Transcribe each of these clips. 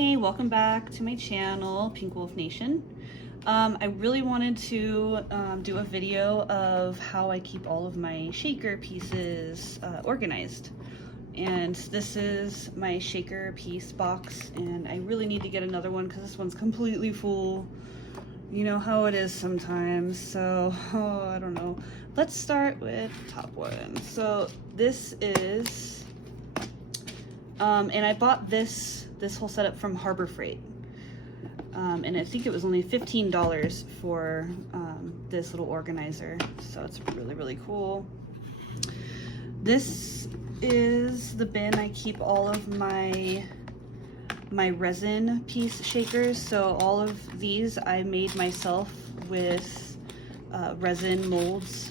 Hey, welcome back to my channel, Pink Wolf Nation. I really wanted to do a video of how I keep all of my shaker pieces organized. And this is my shaker piece box, and I really need to get another one because this one's completely full. You know how it is sometimes, so I don't know. Let's start with the top one. So this is, and I bought this whole setup from Harbor Freight. And I think it was only $15 for this little organizer. So it's really, really cool. This is the bin I keep all of my resin piece shakers. So all of these I made myself with resin molds,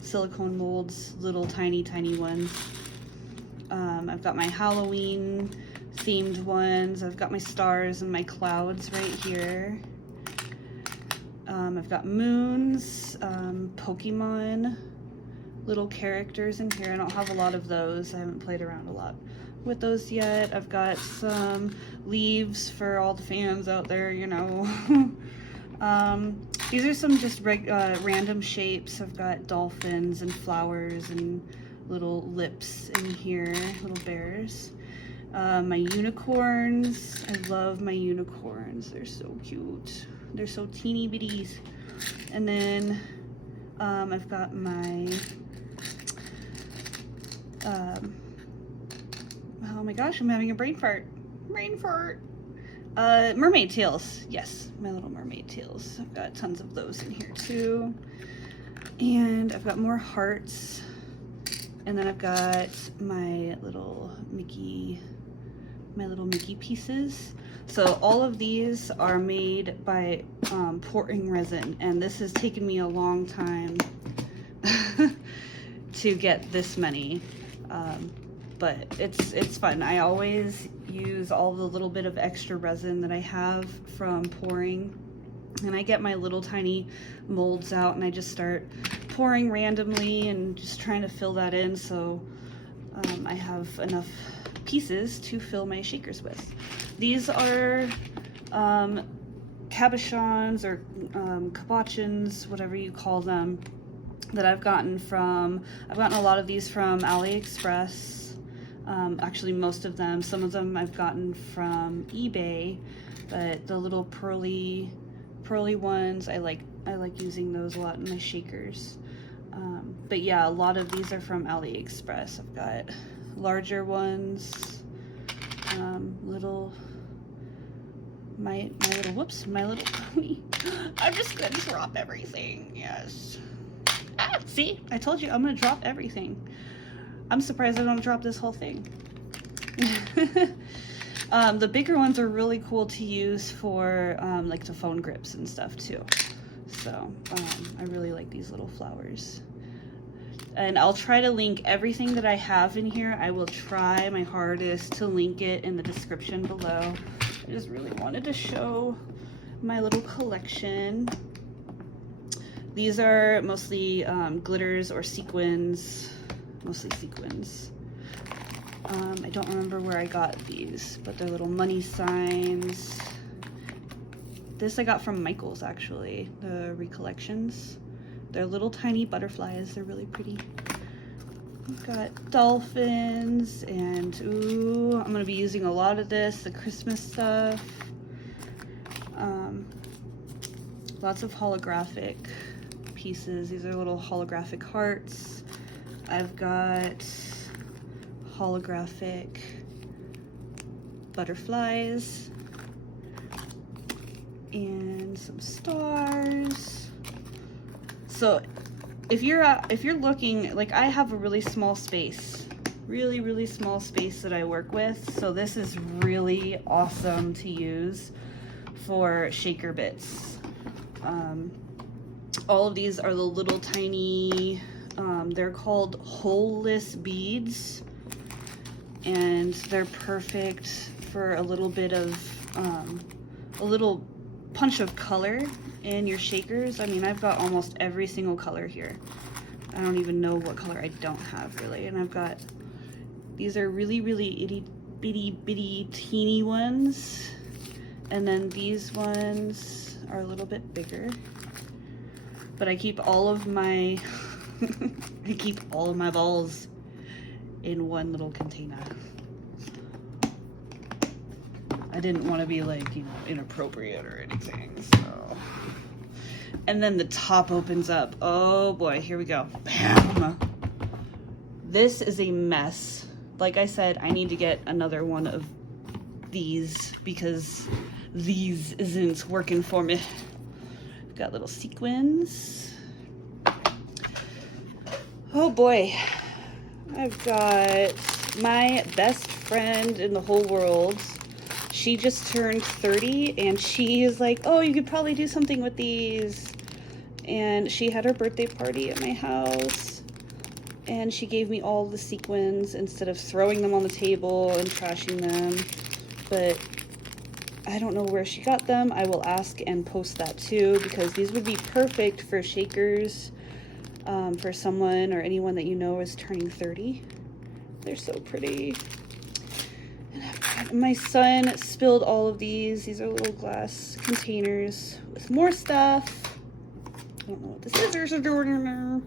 silicone molds, little tiny ones. I've got my Halloween themed ones. I've got my stars and my clouds right here. I've got moons, Pokemon, little characters in here. I don't have a lot of those. I haven't played around a lot with those yet. I've got some leaves for all the fans out there, you know. These are some just random shapes. I've got dolphins and flowers and little lips in here, little bears. My unicorns. I love my unicorns. They're so cute. They're so teeny bitties. And then I've got my oh my gosh, I'm having a brain fart. Mermaid tails. Yes, my little mermaid tails. I've got tons of those in here too. And I've got more hearts. And then I've got my little Mickey pieces. So all of these are made by pouring resin, and this has taken me a long time to get this many, but it's fun. I always use all the little bit of extra resin that I have from pouring, and I get my little tiny molds out and I just start pouring randomly and just trying to fill that in, so I have enough pieces to fill my shakers with. These are cabochons or cabochons, whatever you call them, that I've gotten a lot of these from AliExpress. Actually most of them. Some of them I've gotten from eBay, but the little pearly ones, I like using those a lot in my shakers. But yeah, a lot of these are from AliExpress. I've got larger ones, my little pony. I'm just gonna drop everything. Yes. Ah, see, I told you I'm gonna drop everything. I'm surprised I don't drop this whole thing. The bigger ones are really cool to use for like the phone grips and stuff too. So I really like these little flowers. And I'll try to link everything that I have in here. I will try my hardest to link it in the description below. I just really wanted to show my little collection. These are mostly glitters or sequins, mostly sequins. I don't remember where I got these, but they're little money signs. This I got from Michael's, actually, the recollections. They're little tiny butterflies. They're really pretty. We've got dolphins, and ooh, I'm gonna be using a lot of this, the Christmas stuff. Lots of holographic pieces. These are little holographic hearts. I've got holographic butterflies and some stars. So if you're looking, like, I have a really small space, really small space that I work with, so this is really awesome to use for shaker bits. All of these are the little tiny, they're called holeless beads, and they're perfect for a little bit of a little punch of color in your shakers. I mean, I've got almost every single color here. I don't even know what color I don't have, really. And I've got, these are really itty bitty teeny ones. And then these ones are a little bit bigger, but I keep all of my I keep all of my balls in one little container. I didn't want to be like, you know, inappropriate or anything, so. And then the top opens up. Oh boy, here we go. Bam! This is a mess. Like I said, I need to get another one of these because these isn't working for me. I've got little sequins. Oh boy. I've got my best friend in the whole world. She just turned 30 and she is like, oh, you could probably do something with these. And she had her birthday party at my house and she gave me all the sequins instead of throwing them on the table and trashing them. But I don't know where she got them. I will ask and post that too, because these would be perfect for shakers, for someone or anyone that you know is turning 30. They're so pretty. And my son spilled all of these. These are little glass containers with more stuff. I don't know what the scissors are doing in there.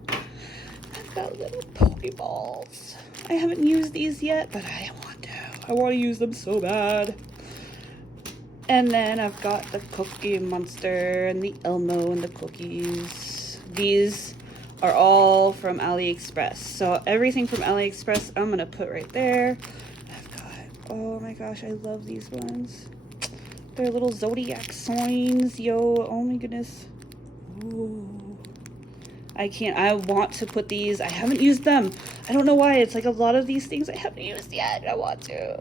I've got little Pokeballs. I haven't used these yet, but I want to. I want to use them so bad. And then I've got the Cookie Monster and the Elmo and the cookies. These are all from AliExpress. So everything from AliExpress I'm going to put right there. I've got, oh my gosh, I love these ones. They're little zodiac signs, yo. Oh my goodness. Ooh. I want to put these. I haven't used them. I don't know why. It's like a lot of these things I haven't used yet. I want to.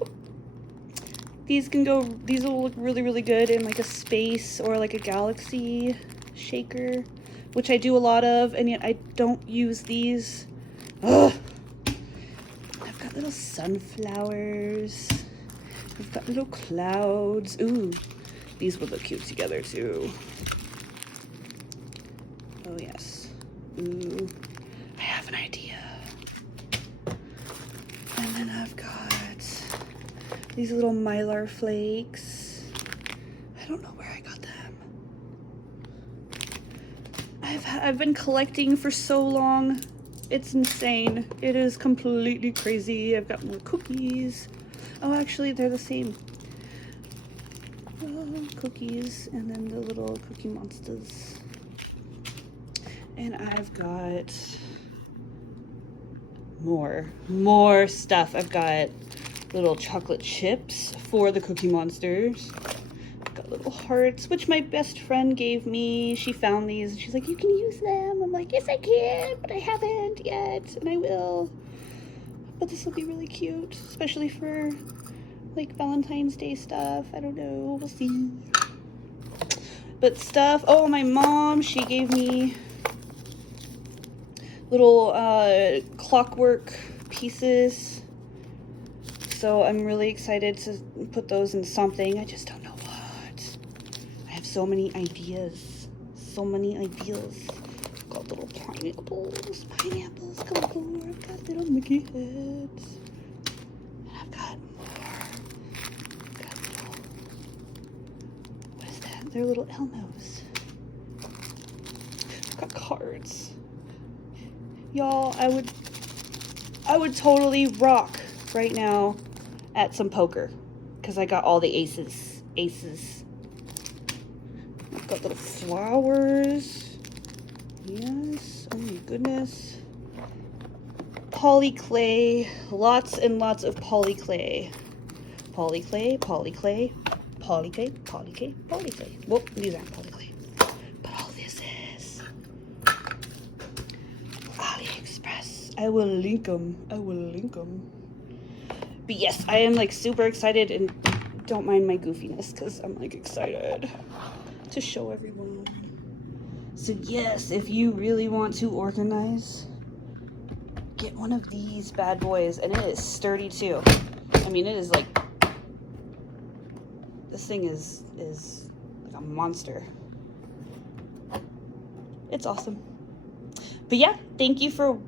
These will look really, really good in like a space or like a galaxy shaker, which I do a lot of, and yet I don't use these. Ugh. I've got little sunflowers. I've got little clouds. Ooh, these would look cute together too. Oh yes. Ooh, I have an idea. And then I've got these little mylar flakes. I don't know where I got them. I've been collecting for so long. It's insane. It is completely crazy. I've got more cookies. Oh, actually, they're the same. Cookies, and then the little Cookie Monsters. And I've got more stuff. I've got little chocolate chips for the Cookie Monsters. I've got little hearts, which my best friend gave me. She found these and she's like, you can use them. I'm like, yes I can, but I haven't yet, and I will. But this will be really cute, especially for like Valentine's Day stuff. I don't know, we'll see. But stuff, oh, my mom, she gave me little clockwork pieces. So I'm really excited to put those in something. I just don't know what. I have so many ideas. So many ideas. I've got little pineapples. Pineapples galore. I've got little Mickey heads. And I've got more. I've got little... What is that? They're little Elmos. I've got cards. Y'all, I would totally rock right now at some poker because I got all the aces. I've got little flowers. Yes. Oh my goodness. Poly clay. Lots and lots of poly clay. Poly clay, poly clay, poly clay, poly clay, poly clay. Whoop, these aren't poly clay. But all this is AliExpress. I will link them. I will link them. But yes, I am like super excited, and don't mind my goofiness because I'm like excited to show everyone. So yes, if you really want to organize, get one of these bad boys, and it is sturdy too. I mean, it is like, this thing is like a monster. It's awesome. But yeah, thank you for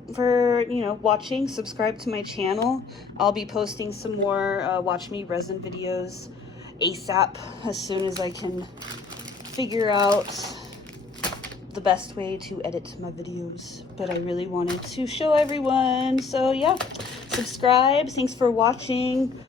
you know, watching. Subscribe to my channel. I'll be posting some more Watch Me Resin videos ASAP as soon as I can figure out the best way to edit my videos. But I really wanted to show everyone. So yeah, subscribe. Thanks for watching.